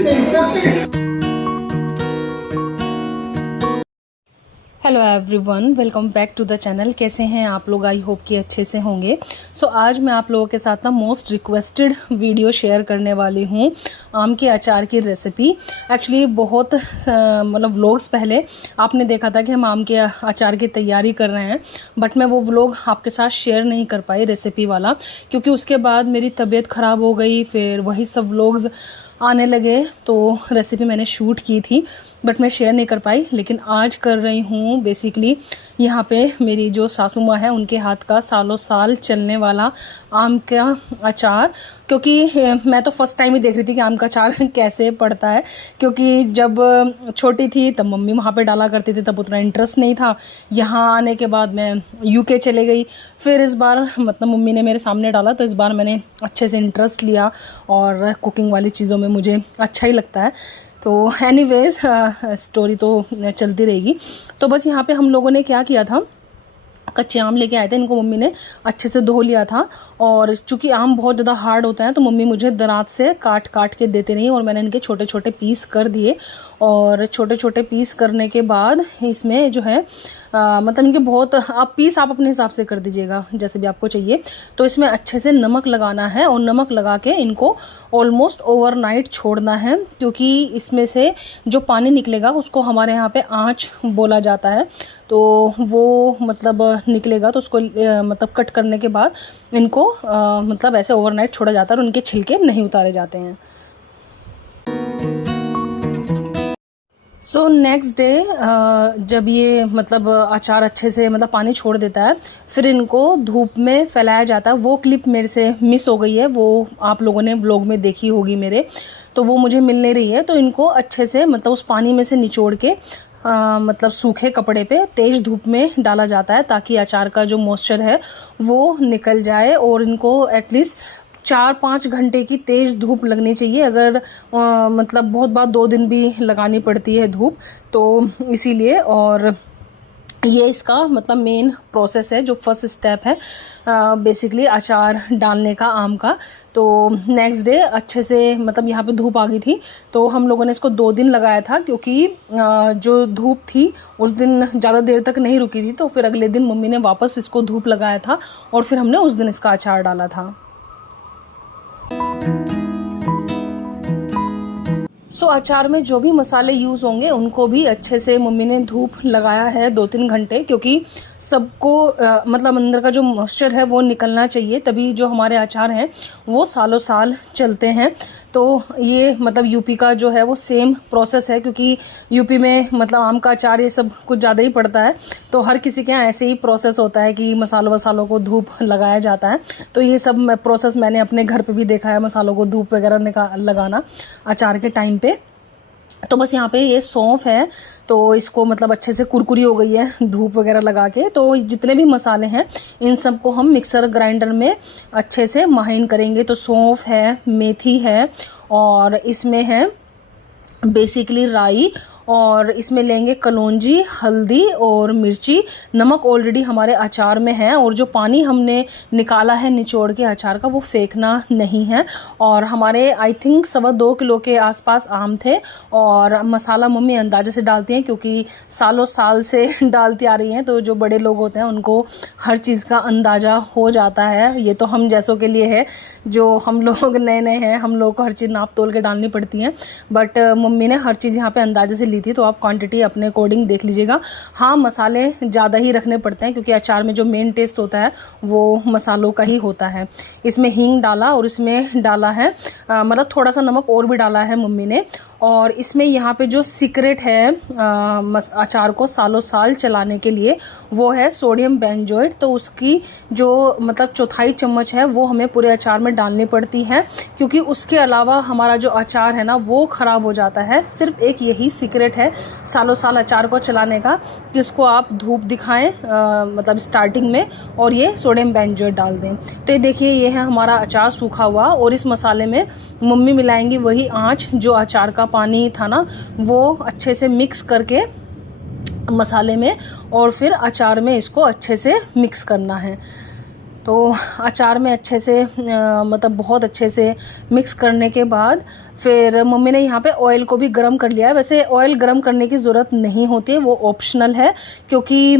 Hello everyone, welcome back to the channel. कैसे हैं आप लोग? आई होप कि अच्छे से होंगे। सो आज मैं आप लोगों के साथ ना मोस्ट रिक्वेस्टेड वीडियो शेयर करने वाली हूँ, आम के अचार की रेसिपी। एक्चुअली बहुत मतलब व्लॉग्स पहले आपने देखा था कि हम आम के अचार की तैयारी कर रहे हैं, बट मैं वो व्लॉग आपके साथ शेयर नहीं कर पाई रेसिपी वाला, क्योंकि उसके बाद मेरी तबीयत ख़राब हो गई। फिर वही सब व्लॉग्स आने लगे, तो रेसिपी मैंने शूट की थी बट मैं शेयर नहीं कर पाई। लेकिन आज कर रही हूँ। बेसिकली यहाँ पे मेरी जो सासू माँ है उनके हाथ का सालों साल चलने वाला आम का अचार, क्योंकि मैं तो फर्स्ट टाइम ही देख रही थी कि आम का अचार कैसे पड़ता है। क्योंकि जब छोटी थी तब मम्मी वहाँ पे डाला करती थी, तब उतना इंटरेस्ट नहीं था। यहाँ आने के बाद मैं यूके चले गई, फिर इस बार मतलब मम्मी ने मेरे सामने डाला, तो इस बार मैंने अच्छे से इंटरेस्ट लिया और कुकिंग वाली चीज़ों में मुझे अच्छा ही लगता है। तो एनीवेज स्टोरी तो चलती रहेगी। तो बस यहाँ पे हम लोगों ने क्या किया था, कच्चे आम लेके आए थे, इनको मम्मी ने अच्छे से धो लिया था। और चूंकि आम बहुत ज़्यादा हार्ड होता है तो मम्मी मुझे दरात से काट काट के देते रही, और मैंने इनके छोटे छोटे पीस कर दिए। और छोटे छोटे पीस करने के बाद इसमें जो है मतलब इनके बहुत आप पीस आप अपने हिसाब से कर दीजिएगा जैसे भी आपको चाहिए। तो इसमें अच्छे से नमक लगाना है, और नमक लगा के इनको ऑलमोस्ट ओवरनाइट छोड़ना है, क्योंकि इसमें से जो पानी निकलेगा उसको हमारे यहाँ पे आँच बोला जाता है। तो वो मतलब निकलेगा, तो उसको मतलब कट करने के बाद इनको मतलब ऐसे ओवरनाइट छोड़ा जाता है और उनके छिलके नहीं उतारे जाते हैं। सो नेक्स्ट डे जब ये मतलब अचार अच्छे से मतलब पानी छोड़ देता है, फिर इनको धूप में फैलाया जाता है। वो क्लिप मेरे से मिस हो गई है, वो आप लोगों ने व्लॉग में देखी होगी मेरे, तो वो मुझे मिल नहीं रही है। तो इनको अच्छे से मतलब उस पानी में से निचोड़ के मतलब सूखे कपड़े पे तेज धूप में डाला जाता है, ताकि अचार का जो मॉइस्चर है वो निकल जाए। और इनको एटलीस्ट 4-5 घंटे की तेज धूप लगनी चाहिए। अगर मतलब बहुत बार 2 दिन भी लगानी पड़ती है धूप, तो इसीलिए। और ये इसका मतलब मेन प्रोसेस है, जो फर्स्ट स्टेप है बेसिकली अचार डालने का आम का। तो नेक्स्ट डे अच्छे से मतलब यहाँ पे धूप आ गई थी, तो हम लोगों ने इसको 2 दिन लगाया था, क्योंकि जो धूप थी उस दिन ज़्यादा देर तक नहीं रुकी थी। तो फिर अगले दिन मम्मी ने वापस इसको धूप लगाया था, और फिर हमने उस दिन इसका अचार डाला था। सो अचार में जो भी मसाले यूज़ होंगे उनको भी अच्छे से मम्मी ने धूप लगाया है 2-3 घंटे, क्योंकि सबको मतलब अंदर का जो मॉइस्चर है वो निकलना चाहिए, तभी जो हमारे अचार हैं वो सालों साल चलते हैं। तो ये मतलब यूपी का जो है वो सेम प्रोसेस है, क्योंकि यूपी में मतलब आम का अचार ये सब कुछ ज़्यादा ही पड़ता है। तो हर किसी के यहाँ ऐसे ही प्रोसेस होता है कि मसालों वसालों को धूप लगाया जाता है। तो ये सब प्रोसेस मैंने अपने घर पे भी देखा है, मसालों को धूप वगैरह लगाना अचार के टाइम पे। तो बस यहाँ पे ये सौंफ है, तो इसको मतलब अच्छे से कुरकुरी हो गई है धूप वगैरह लगा के। तो जितने भी मसाले हैं इन सबको हम मिक्सर ग्राइंडर में अच्छे से महीन करेंगे। तो सौंफ है, मेथी है, और इसमें है बेसिकली राई, और इसमें लेंगे कलौंजी, हल्दी और मिर्ची। नमक ऑलरेडी हमारे अचार में है, और जो पानी हमने निकाला है निचोड़ के अचार का वो फेंकना नहीं है। और हमारे आई थिंक 2.25 किलो के आसपास आम थे। और मसाला मम्मी अंदाजे से डालती हैं, क्योंकि सालों साल से डालती आ रही हैं, तो जो बड़े लोग होते हैं उनको हर चीज़ का अंदाज़ा हो जाता है। ये तो हम जैसों के लिए है, जो हम लोग नए नए हैं, हम लोग को हर चीज़ नाप तोल के डालनी पड़ती है। बट मम्मी ने हर चीज़ यहाँ पे अंदाजे से थी, तो आप क्वांटिटी अपने अकॉर्डिंग देख लीजिएगा। हाँ, मसाले ज़्यादा ही रखने पड़ते हैं, क्योंकि अचार में जो मेन टेस्ट होता है वो मसालों का ही होता है। इसमें हींग डाला, और इसमें डाला है मतलब थोड़ा सा नमक और भी डाला है मम्मी ने। और इसमें यहाँ पे जो सीक्रेट है अचार को सालों साल चलाने के लिए, वो है सोडियम बेंजोएट। तो उसकी जो मतलब 1/4 चम्मच है वो हमें पूरे अचार में डालनी पड़ती है, क्योंकि उसके अलावा हमारा जो अचार है ना वो ख़राब हो जाता है। सिर्फ एक यही सीक्रेट है सालों साल अचार को चलाने का, जिसको आप धूप दिखाएं मतलब स्टार्टिंग में, और ये सोडियम बेंजोएट डाल दें। तो ये देखिए, ये है हमारा अचार सूखा हुआ, और इस मसाले में मम्मी मिलाएंगी वही आँच जो अचार का पानी था ना वो अच्छे से मिक्स करके मसाले में, और फिर अचार में इसको अच्छे से मिक्स करना है। तो तो अचार में अच्छे से मतलब बहुत अच्छे से मिक्स करने के बाद फिर मम्मी ने यहाँ पे ऑयल को भी गर्म कर लिया है। वैसे ऑयल गर्म करने की ज़रूरत नहीं होती है, वो ऑप्शनल है, क्योंकि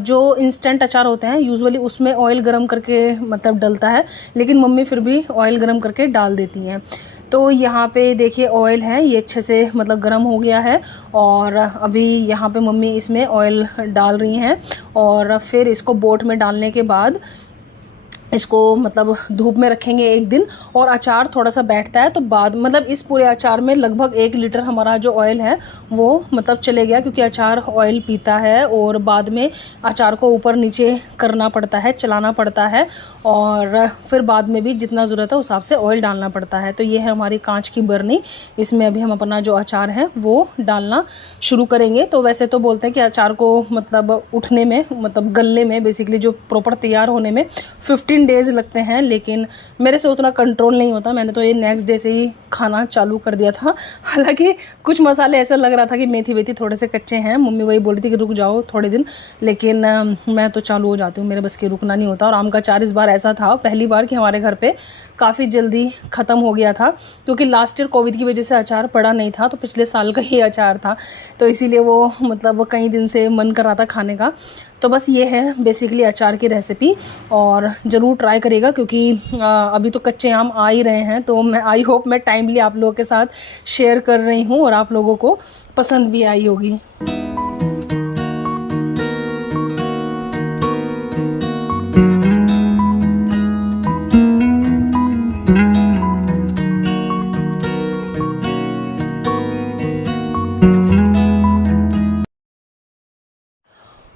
जो इंस्टेंट अचार होते हैं यूजुअली उसमें ऑयल गर्म करके मतलब डलता है, लेकिन मम्मी फिर भी ऑयल गर्म करके डाल देती हैं। तो यहाँ पे देखिए ऑयल है, ये अच्छे से मतलब गर्म हो गया है और अभी यहाँ पे मम्मी इसमें ऑयल डाल रही हैं और फिर इसको बोट में डालने के बाद इसको मतलब धूप में रखेंगे एक दिन। और अचार थोड़ा सा बैठता है तो बाद मतलब इस पूरे अचार में लगभग 1 लीटर हमारा जो ऑयल है वो मतलब चले गया, क्योंकि अचार ऑयल पीता है और बाद में अचार को ऊपर नीचे करना पड़ता है, चलाना पड़ता है और फिर बाद में भी जितना ज़रूरत है उस हिसाब से ऑयल डालना पड़ता है। तो ये है हमारी कांच की बर्नी, इसमें अभी हम अपना जो अचार है वो डालना शुरू करेंगे। तो वैसे तो बोलते हैं कि अचार को मतलब उठने में मतलब गलने में बेसिकली जो प्रॉपर तैयार होने में 15 डेज़ लगते हैं, लेकिन मेरे से उतना कंट्रोल नहीं होता। मैंने तो ये नेक्स्ट डे से ही खाना चालू कर दिया था। हालांकि कुछ मसाले ऐसा लग रहा था कि मेथी वेथी थोड़े से कच्चे हैं, मम्मी वही बोल रही थी कि रुक जाओ थोड़े दिन, लेकिन मैं तो चालू हो जाती हूँ, मेरे बस के रुकना नहीं होता। और आम का अचार इस बार ऐसा था पहली बार कि हमारे घर पे काफ़ी जल्दी ख़त्म हो गया था, क्योंकि लास्ट ईयर कोविड की वजह से अचार पड़ा नहीं था, तो पिछले साल का ही अचार था, तो इसीलिए वो मतलब कई दिन से मन कर रहा था खाने का। तो बस ये है बेसिकली अचार की रेसिपी और ज़रूर ट्राई करिएगा, क्योंकि अभी तो कच्चे आम आ ही रहे हैं, तो मैं आई होप मैं टाइमली आप लोगों के साथ शेयर कर रही हूँ और आप लोगों को पसंद भी आई होगी।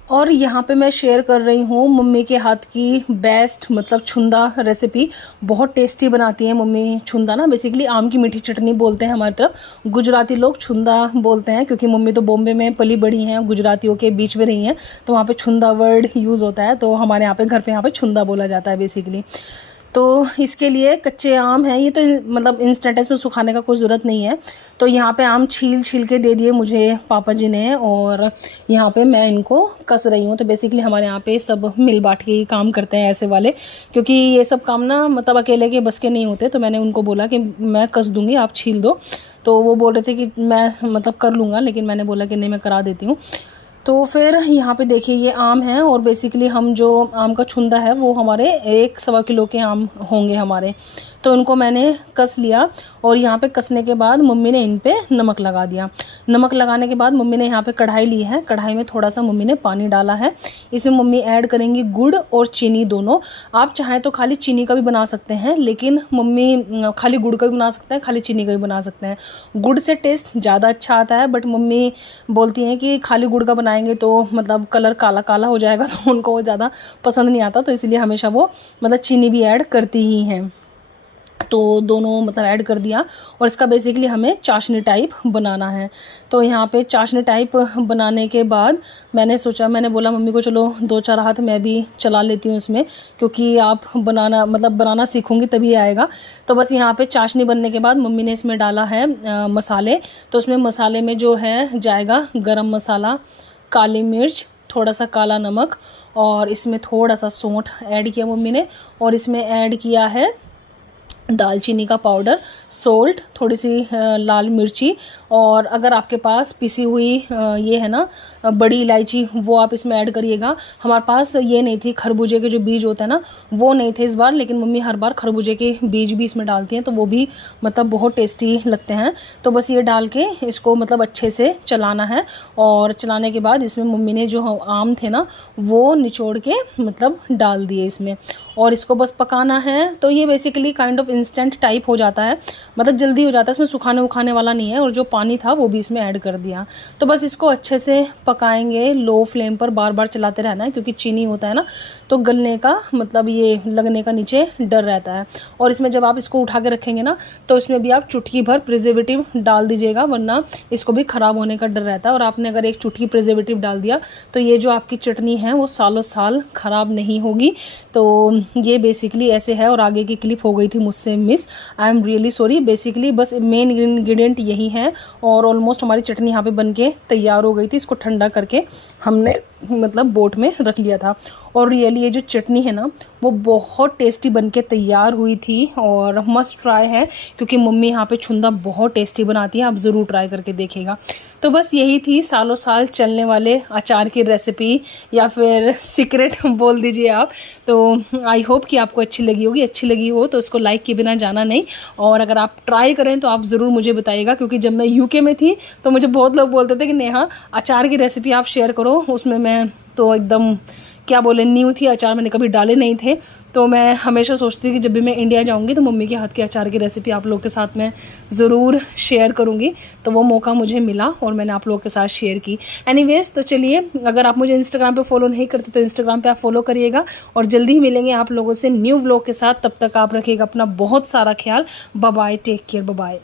और यहाँ पे मैं शेयर कर रही हूँ मम्मी के हाथ की बेस्ट मतलब छुंदा रेसिपी। बहुत टेस्टी बनाती हैं मम्मी छुंदा ना, बेसिकली आम की मीठी चटनी बोलते हैं हमारी तरफ, गुजराती लोग छुंदा बोलते हैं, क्योंकि मम्मी तो बॉम्बे में पली बड़ी हैं, गुजरातियों के बीच में रही हैं, तो वहाँ पे छुंदा वर्ड यूज़ होता है, तो हमारे यहाँ पे घर पे यहाँ पे छुंदा बोला जाता है बेसिकली। तो इसके लिए कच्चे आम हैं, ये तो मतलब इंस्टेंट है, इसमें सुखाने का कोई ज़रूरत नहीं है। तो यहाँ पे आम छील के दे दिए मुझे पापा जी ने और यहाँ पे मैं इनको कस रही हूँ। तो बेसिकली हमारे यहाँ पे सब मिल बांट के ही काम करते हैं ऐसे वाले, क्योंकि ये सब काम ना मतलब अकेले के बस के नहीं होते। तो मैंने उनको बोला कि मैं कस दूँगी, आप छील दो, तो वो बोल रहे थे कि मैं मतलब कर लूँगा, लेकिन मैंने बोला कि नहीं मैं करा देती हूँ। तो फिर यहाँ पे देखिए ये आम है और बेसिकली हम जो आम का छुंदा है वो हमारे 1-1.25 किलो के आम होंगे हमारे, तो उनको मैंने कस लिया। और यहाँ पे कसने के बाद मम्मी ने इन पे नमक लगा दिया। नमक लगाने के बाद मम्मी ने यहाँ पे कढ़ाई ली है, कढ़ाई में थोड़ा सा मम्मी ने पानी डाला है, इसमें मम्मी ऐड करेंगी गुड़ और चीनी दोनों। आप चाहें तो खाली चीनी का भी बना सकते हैं, लेकिन मम्मी खाली गुड़ का भी बना सकते हैं, खाली चीनी का भी बना सकते हैं। गुड़ से टेस्ट ज़्यादा अच्छा आता है, बट मम्मी बोलती हैं कि खाली गुड़ का बनाएंगे तो मतलब कलर काला काला हो जाएगा, तो उनको वो ज़्यादा पसंद नहीं आता, तो इसलिए हमेशा वो मतलब चीनी भी ऐड करती ही हैं। तो दोनों मतलब ऐड कर दिया और इसका बेसिकली हमें चाशनी टाइप बनाना है। तो यहाँ पे चाशनी टाइप बनाने के बाद मैंने बोला मम्मी को चलो 2-4 हाथ मैं भी चला लेती हूँ इसमें, क्योंकि आप बनाना सीखूंगी तभी आएगा। तो बस यहाँ पे चाशनी बनने के बाद मम्मी ने इसमें डाला है मसाले। तो उसमें मसाले में जो है जाएगा गरम मसाला, काली मिर्च, थोड़ा सा काला नमक और इसमें थोड़ा सा सौंठ ऐड किया मम्मी ने, और इसमें ऐड किया है दालचीनी का पाउडर, सोल्ट, थोड़ी सी लाल मिर्ची, और अगर आपके पास पिसी हुई ये है ना बड़ी इलायची वो आप इसमें ऐड करिएगा। हमारे पास ये नहीं थी, खरबूजे के जो बीज होते हैं ना वो नहीं थे इस बार, लेकिन मम्मी हर बार खरबूजे के बीज भी इसमें डालती हैं, तो वो भी मतलब बहुत टेस्टी लगते हैं। तो बस ये डाल के इसको मतलब अच्छे से चलाना है, और चलाने के बाद इसमें मम्मी ने जो आम थे ना वो निचोड़ के मतलब डाल दिए इसमें, और इसको बस पकाना है। तो ये basically kind of instant type हो जाता है, मतलब जल्दी हो जाता है, इसमें सुखाने उखाने वाला नहीं है। और जो पानी था वो भी इसमें ऐड कर दिया। तो बस इसको अच्छे से पकाएंगे, लो फ्लेम पर बार बार चलाते रहना है, क्योंकि चीनी होता है ना तो गलने का मतलब ये लगने का नीचे डर रहता है। और इसमें जब आप इसको उठा के रखेंगे ना तो इसमें भी आप चुटकी भर प्रिजर्वेटिव डाल दीजिएगा, वरना इसको भी ख़राब होने का डर रहता है। और आपने अगर एक चुटकी प्रिजर्वेटिव डाल दिया तो ये जो आपकी चटनी है वो सालों साल ख़राब नहीं होगी। तो ये बेसिकली ऐसे है, और आगे की क्लिप हो गई थी मुझसे miss, I am really sorry. Basically बस मेन इंग्रेडिएंट यही है, और ऑलमोस्ट हमारी चटनी यहाँ पे बन के तैयार हो गई थी। इसको ठंडा करके हमने मतलब बोट में रख लिया था। और रियली ये जो चटनी है ना वो बहुत टेस्टी बन के तैयार हुई थी और मस्ट ट्राई है, क्योंकि मम्मी यहाँ पे छुंदा बहुत टेस्टी बनाती है, आप ज़रूर ट्राई करके देखिएगा। तो बस यही थी सालों साल चलने वाले अचार की रेसिपी या फिर सीक्रेट बोल दीजिए आप। तो आई होप कि आपको अच्छी लगी होगी, अच्छी लगी हो तो उसको लाइक किए बिना जाना नहीं, और अगर आप ट्राई करें तो आप ज़रूर मुझे बताइएगा, क्योंकि जब मैं यूके में थी तो मुझे बहुत लोग बोलते थे कि नेहा अचार की रेसिपी आप शेयर करो। उसमें मैं तो एकदम क्या बोले न्यू थी, अचार मैंने कभी डाले नहीं थे, तो मैं हमेशा सोचती थी कि जब भी मैं इंडिया जाऊंगी तो मम्मी के हाथ के अचार की रेसिपी आप लोग के साथ मैं ज़रूर शेयर करूंगी। तो वो मौका मुझे मिला और मैंने आप लोगों के साथ शेयर की। एनीवेज, तो चलिए, अगर आप मुझे इंस्टाग्राम पे फॉलो नहीं करते तो इंस्टाग्राम पे आप फॉलो करिएगा, और जल्दी ही मिलेंगे आप लोगों से न्यू व्लॉग के साथ। तब तक आप रखिएगा अपना बहुत सारा ख्याल। Bye bye, take care, bye bye.